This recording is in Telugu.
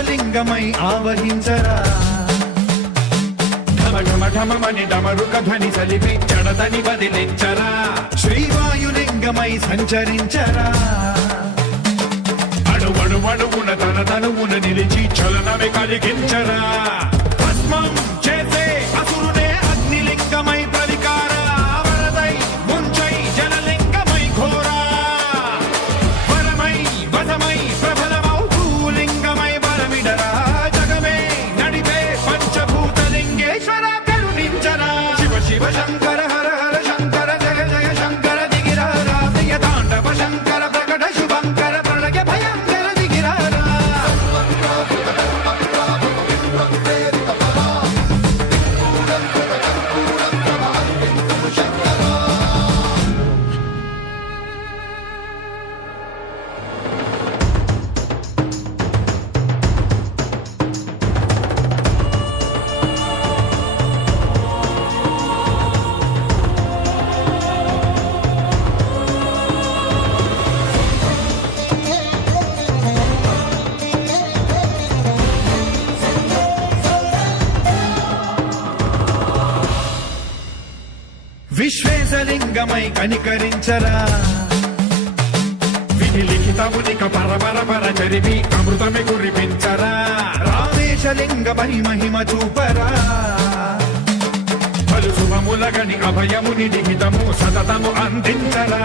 ఆకాశలింగమై ఆవహించరా ఢమఢమని డమరుక ధ్వని సలిపి జడదని వదిలించరా శ్రీవాయులింగమై సంచరించరా అణువణువున తన తనువున నిలిచి చలనమే కలిగించరా భస్మం చేసే అసురునే అగ్నిలింగమై ప్రవికార వరదై ముంచై జలలింగమై ఘోరా వరమై వసమై ప్రబలమౌ భూలింగమై బలమిడరా జగమే నడిపే పంచభూతలింగేశ్వర కరుణించరా శివ శివ శంకర హర హర శంకర జయ జయ శంకర దిగిరారా ప్రియ తాండవ శంకర ప్రకట శుభంకర ప్రళయ భయంకర దిగిరారా విశ్వేశలింగమై కనికరించరా విధి లిఖితమునిక పరపర చరివి అమృతమే కురిపించరా రామేశలింగమై మహిమ చూపరా పలు శుభములగని అభయముని లిఖితము సతతము అందించరా